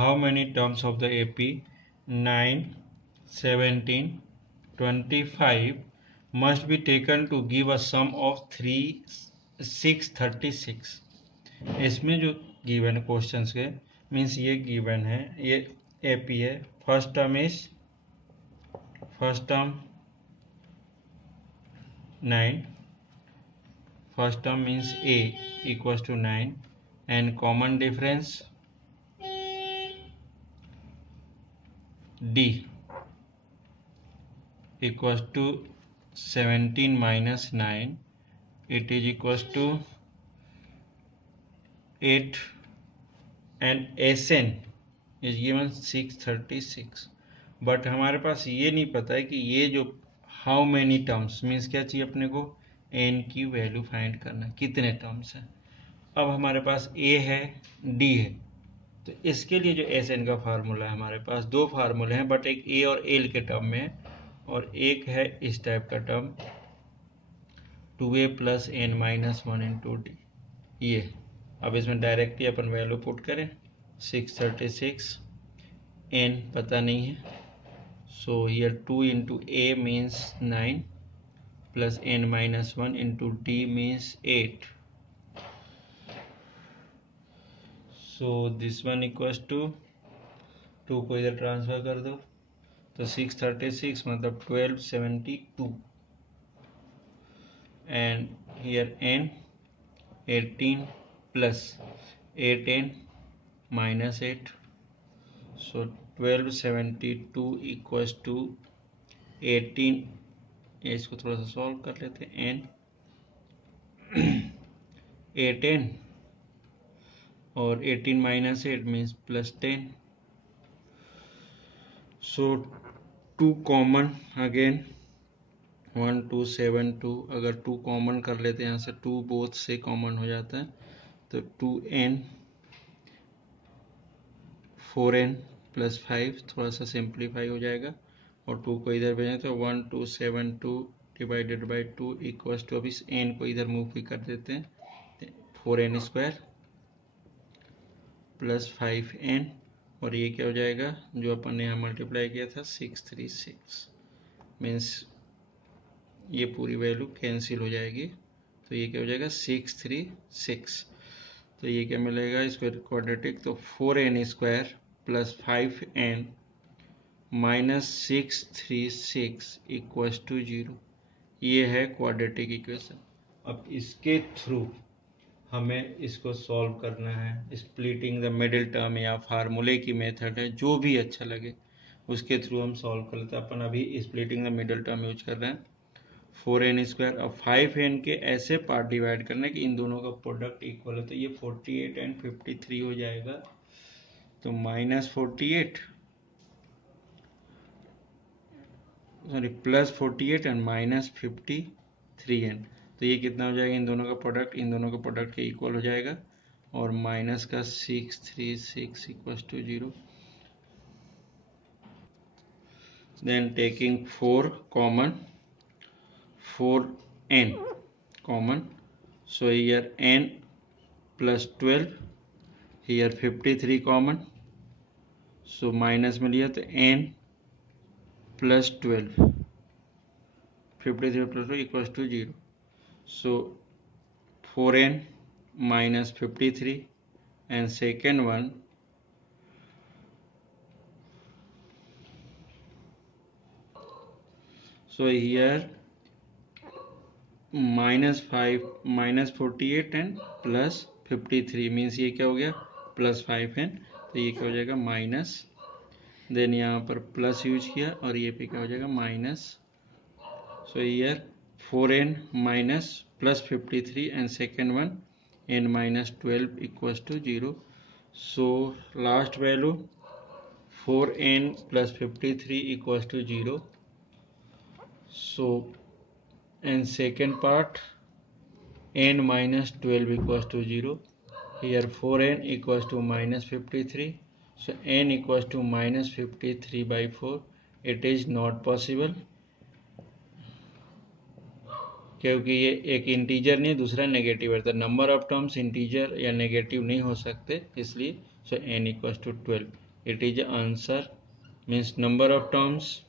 how many terms of the AP 9, 17, 25 must be taken to give a sum of 636। इसमें जो given questions के means ये given है, ये AP है। First term 9, first term means A equals to 9 and common difference D equals to 17 minus 9, it is equals to 8 and SN is given 636। But हमारे पास ये नहीं पता है कि ये जो हाउ मैनी टर्म्स मीन्स क्या चाहिए अपने को, n की वैल्यू फाइंड करना, कितने टर्म्स हैं। अब हमारे पास A है, D है, तो इसके लिए जो SN का फार्मूला है, हमारे पास दो फार्मूले हैं बट एक A और L के टर्म में है, और एक है इस टाइप का term 2A plus n minus 1 into d. ये अब इसमें डायरेक्टली अपन वैल्यू पुट करें, 636, n पता नहीं है, so here 2 into A means 9 plus n minus 1 into D means 8। So this one equals to 2 को इधर ट्रांसफर कर दो, तो 636 मतलब 1272 and here n 18 plus 8n minus 8, so 1272 equals to 18। इसको थोड़ा सा सॉल्व कर लेते हैं, n 8n और 18 माइनस 8 मीन्स प्लस 10, सो 2 कॉमन अगेन 1 2 7 2, अगर 2 कॉमन कर लेते हैं यहाँ से, 2 बोथ से कॉमन हो जाता है, तो 2n 4n प्लस 5 थोड़ा सा सिंप्लीफाई हो जाएगा, और 2 को इधर भेजें तो 1 2 7 2 डिवाइडेड बाई 2 इक्वल्स टू, अब इस n को इधर मूव भी कर देते हैं, 4n स्क्वायर प्लस 5n, और ये क्या हो जाएगा जो अपन ने यहाँ मल्टीप्लाई किया था 636, मीन्स ये पूरी वैल्यू कैंसिल हो जाएगी, तो ये क्या हो जाएगा 636। तो ये क्या मिलेगा इसको क्वाड्रेटिक, तो 4n square plus 5n minus 636 equals to 0। ये है क्वाड्रेटिक इक्वेशन। अब इसके थ्रू हमें इसको सॉल्व करना है, स्प्लिटिंग द मिडिल टर्म या फार्मूले की मेथड है, जो भी अच्छा लगे उसके थ्रू हम सॉल्व कर लेते हैं। अपन अभी splitting the middle term use कर रहे हैं, 4n स्क्वायर। अब 5n के ऐसे पार्ट डिवाइड करना है कि इन दोनों का प्रोडक्ट इक्वल है, तो ये 48 एंड 53 हो जाएगा, तो minus 48 sorry plus 48 and minus 53n, तो ये कितना हो जाएगा, इन दोनों का प्रोडक्ट इन दोनों का प्रोडक्ट के इक्वल हो जाएगा, और माइनस का 636 equals to 0। Then taking 4 common, 4n common, so here n plus 12, here 53 common, so minus में लिया तो n plus 12, 53 plus 2 equals to 0, so 4n minus 53, and second one so here minus 5 minus 48 and plus 53 means ये क्या हो गया plus 5n, तो ये क्या हो जाएगा माइनस, देन यहाँ पर प्लस यूज किया और ये पे क्या हो जाएगा minus, so here 4n minus plus 53 and second one n minus 12 equals to 0, so last value 4n plus 53 equals to 0, so and second part n minus 12 equals to 0, here 4n equals to minus 53, so n equals to minus 53 by 4, it is not possible क्योंकि ये एक integer नहीं दूसरा negative है, तो number of terms integer या negative नहीं हो सकते, इसलिए so n equals to 12। It is answer means number of terms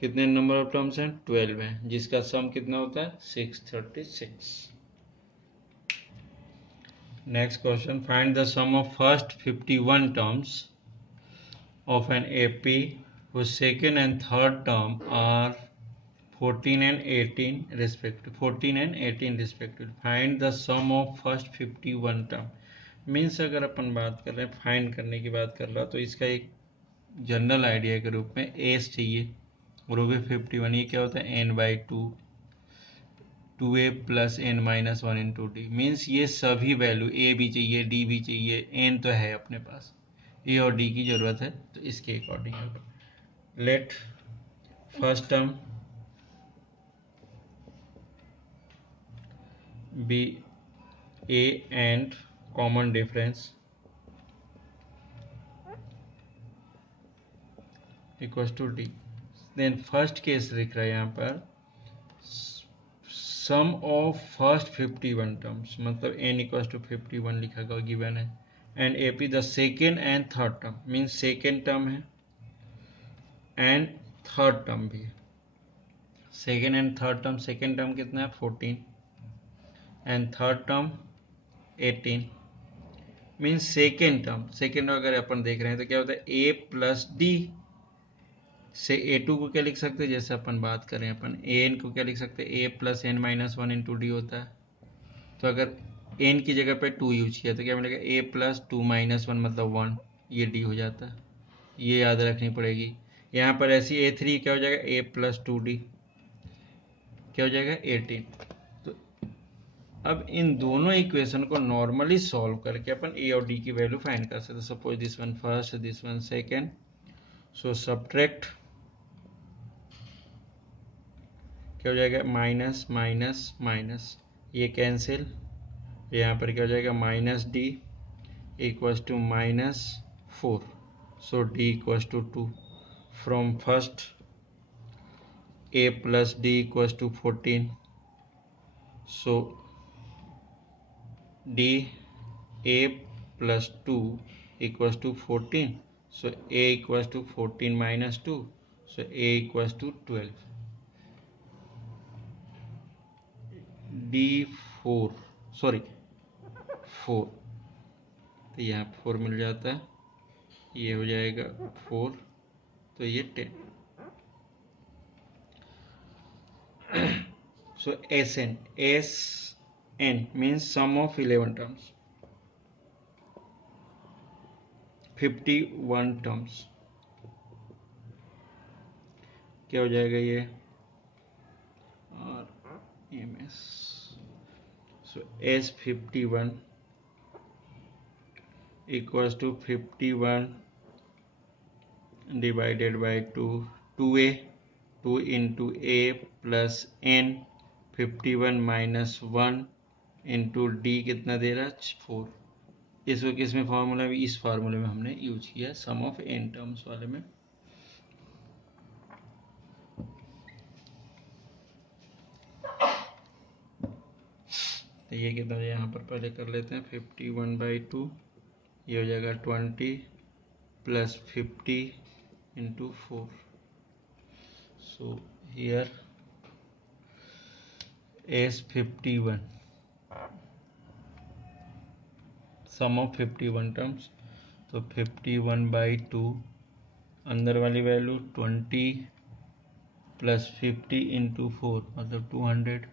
कितने नंबर ऑफ टर्म्स हैं 12 हैं, जिसका सम कितना होता है 636. Next question, find the sum of first 51 terms of an AP whose second and third term are 14 and 18 respectively. Find the sum of first 51 term. Means अगर अपन बात कर रहे हैं फाइंड करने की बात कर रहा तो इसका एक जनरल आइडिया के रूप में एस चाहिए और वो भी 51. ये क्या होता है n/2 2a plus n minus 1 into D. Means ये सभी वैल्यू ए भी चाहिए डी भी चाहिए, n तो है अपने पास, ए और डी की जरूरत है तो इसके अकॉर्डिंग होगा. Let first term be A and common difference equals to D. Then first case लिख रहा है यहाँ पर सम ऑफ फर्स्ट 51 टर्म्स, मतलब n इक्वल्स टू 51 लिखा गया गिवन है, and AP the second and third term. Means second term है एंड थर्ड टर्म भी है. Second and third term, second term कितना है 14 and third term 18. Means second term अगर अपन देख रहे हैं तो क्या होता है a प्लस डी से a2 को क्या लिख सकते हैं, जैसे अपन बात करें अपन an को क्या लिख सकते हैं a plus n minus 1 into D होता है. तो अगर n की जगह पे 2 यूज किया तो क्या मिलेगा a प्लस 2 माइनस 1 मतलब 1, ये d हो जाता है, ये याद रखनी पड़ेगी. यहाँ पर ऐसी a3 क्या हो जाएगा a प्लस 2d क्या हो जाएगा 18. तो अब इन दोनों इक्वेशन को नॉर्मली सॉल्व करके अपन a और d की वैल्यू फाइंड कर सकते हैं. Suppose this one first this one second. So subtract क्या हो जाएगा माइनस माइनस माइनस, ये कैंसिल, यहाँ पर क्या हो जाएगा minus D equals to minus 4. So D equals to 2. From first a plus D equals to 14. So D a plus 2 equals to 14. So a equals to 14 minus 2. So a equals to 12. D4 4, तो यहाँ 4 मिल जाता है, ये हो जाएगा 4, तो ये 10. So SN means sum of 11 terms 51 terms क्या हो जाएगा ये और MS. So S51 equals to 51 divided by 2, 2a 2 into a plus n 51 minus 1 into d कितना दे रहा है 4. इसको किस में फार्मूला में, इस फार्मूले में हमने यूज किया सम ऑफ n टर्म्स वाले में. तो ये कितना यहाँ पर पहले कर लेते हैं 51/2, ये हो जाएगा 20 plus 50 into 4. So here S51 sum of 51 terms. तो 51/2 अंदर वाली वैल्यू 20 प्लस 50 इंटू 4 मतलब 200.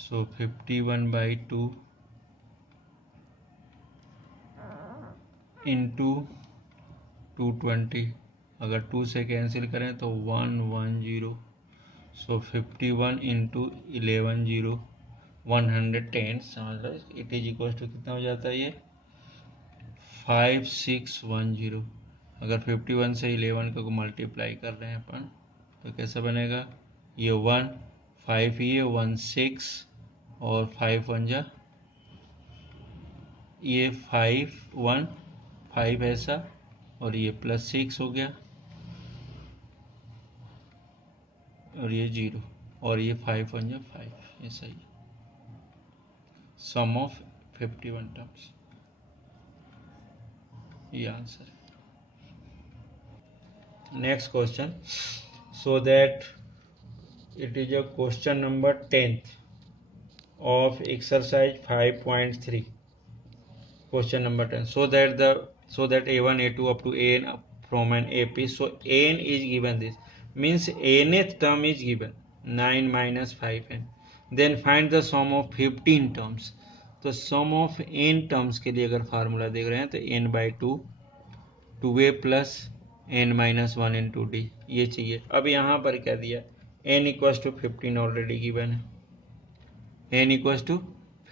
सो 51/2 इंटू 220, अगर 2 से कैंसिल करें तो 110. सो 51 इंटू 11 0 110 समझ लो. इट इज इक्वल टू कितना हो जाता है ये 5610. अगर 51 से 11 को मल्टीप्लाई कर रहे हैं अपन तो कैसा बनेगा, ये 1 5 ये 1 6 और 5 1 जा ये 5 1 5 ऐसा और ये प्लस 6 हो गया और ये 0 और ये 5 1 जा 5, ये सही. सम ऑफ 51 टर्म्स, ये answer. Next question, so that it is a question number 10th of exercise 5.3. question number 10, so that a1 a2 up to an from an ap, so an is given, this means nth term is given 9 minus 5n, then find the sum of 15 terms. तो sum of n terms के लिए अगर formula देख रहे हैं तो n by 2 2a plus n minus 1 into d, ये चाहिए। अब यहाँ पर क्या दिया, n equals to 15 already given है, n इक्वस टू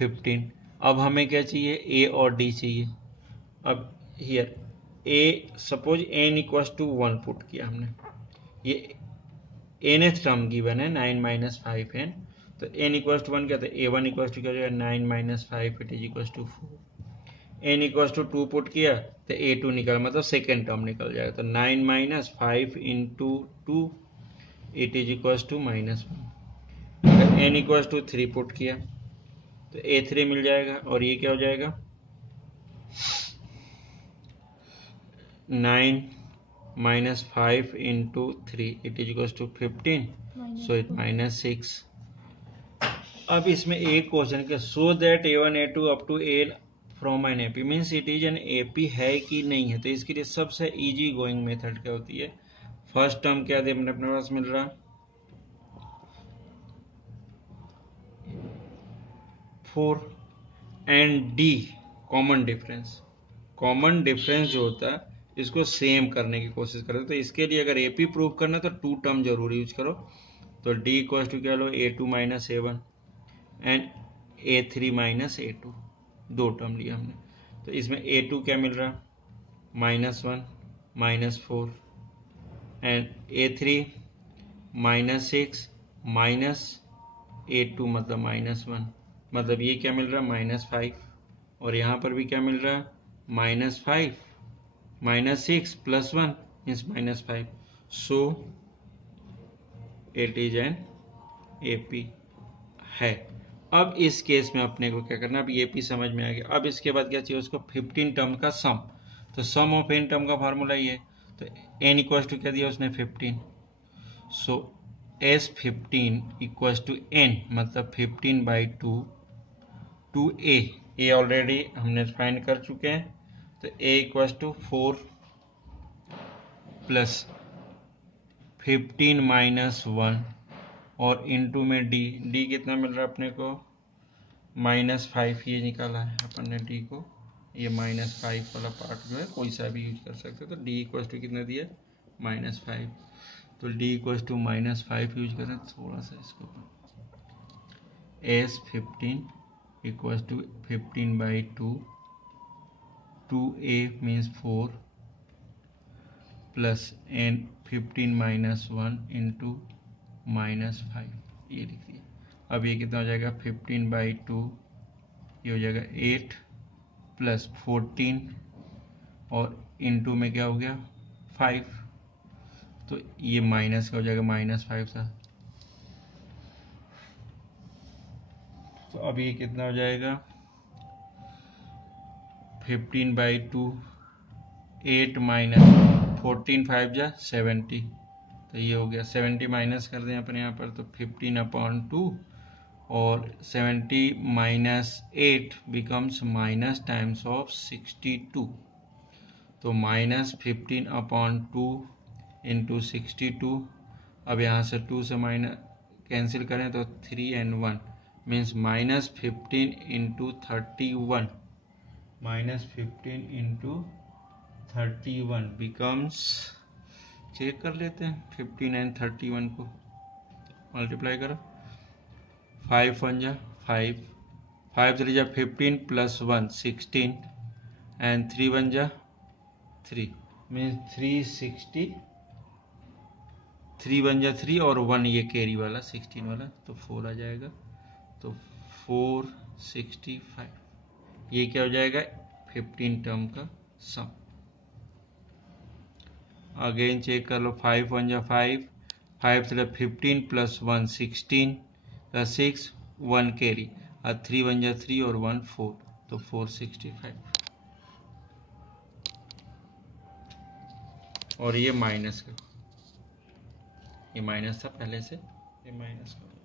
15। अब हमें क्या चाहिए, a और d चाहिए। अब here a, suppose n equals to 1 put किया हमने, ये nth टर्म गिवन है 9 माइनस 5n, तो n इक्वस टू 1 क्या था, a1 इक्वस टू क्या हो जाएगा 9 minus 5, it is equals to 4। n equals to 2 put किया तो a2 निकल, मतलब सेकेंड टर्म निकल जाएगा, तो 9 minus 5 into 2 it is equals to minus 1। अगर n इक्वस टू 3 पुट किया तो a3 मिल जाएगा, और ये क्या हो जाएगा 9 minus 5 into 3 it is equals to 15, so it minus 6। अब इसमें एक क्वेश्चन के, so that a1 a2 up to n from an AP, means it is an AP है कि नहीं है। तो इसके लिए सबसे इजी गोइंग मेथड क्या होती है, फर्स्ट टर्म क्या दे अपने पास मिल रहा 4 and D common difference, common difference जो होता है इसको सेम करने की कोशिश करें। तो इसके लिए अगर एपी प्रूव करना तो 2 टर्म जरूर यूज करो, तो डी इक्वल टू क्या लो a2 minus a1 and a3 minus a2, 2 term लिया हमने। तो इसमें a2 क्या मिल रहा -1 -4 एंड a3 -6 माइनस a2 मतलब -1, मतलब ये क्या मिल रहा -5, और यहाँ पर भी क्या मिल रहा -5 -6 plus 1 means -5, so it is an AP है। अब इस केस में अपने को क्या करना, अब ये पी समझ में आ गया। अब इसके बाद क्या चाहिए उसको, 15 टर्म का सम, तो सम ऑफ n टर्म का फार्मूला ये, तो n इक्वल टू क्या दिया उसने 15, so s 15 equal to n, मतलब 15 बाई 2 2a, ए ऑलरेडी हमने फाइंड कर चुके हैं, तो a equal to 4 plus 15 minus 1 और इनटू में डी, डी कितना मिल रहा है अपने को -5, ये निकाला है अपन ने डी को, ये -5 वाला पार्ट जो है कोई सा भी यूज कर सकते हो। तो डी इक्वल टू कितना दिया -5, तो डी इक्वल टू -5 यूज करें थोड़ा सा इसको, s 15 equal to 15 by 2 2a means 4 plus n 15 minus 1 into -5, ये लिख दिया। अब ये कितना हो जाएगा 15 बाई 2, ये हो जाएगा 8 प्लस 14 और इनटू में क्या हो गया 5, तो ये माइनस का हो जाएगा -5 था, तो अब ये कितना हो जाएगा 15 बाई 2 8 माइनस 14 5 जा 70, तो ये हो गया 70 माइनस कर दें अपने यहाँ पर, तो 15/2 और 70 minus 8 becomes minus times of 62, तो -15/2 इंटू 62। अब यहाँ से 2 से माइनस कैंसिल करें तो 3 and 1 means -15 into 31, -15 into 31 becomes, check कर लेते हैं 15 एंड 31 को मल्टीप्लाई करो, 5 1 जा 5, 5 3 जा 15 प्लस 1 16 एंड 3 1 जा 3 मीन्स 360, 3 1 जा 3 और 1 ये कैरी वाला 16 वाला, तो 4 आ जाएगा, तो 465, ये क्या हो जाएगा 15 टर्म का सम। अगेन चेक कर लो, 5 1 जा 5, 5 3 15 प्लस 1 16 प्लस 6 1 कैरी, और 3 1 जा 3 और 1 4, तो 465, और ये माइनस का, ये माइनस था पहले से, ये माइनस का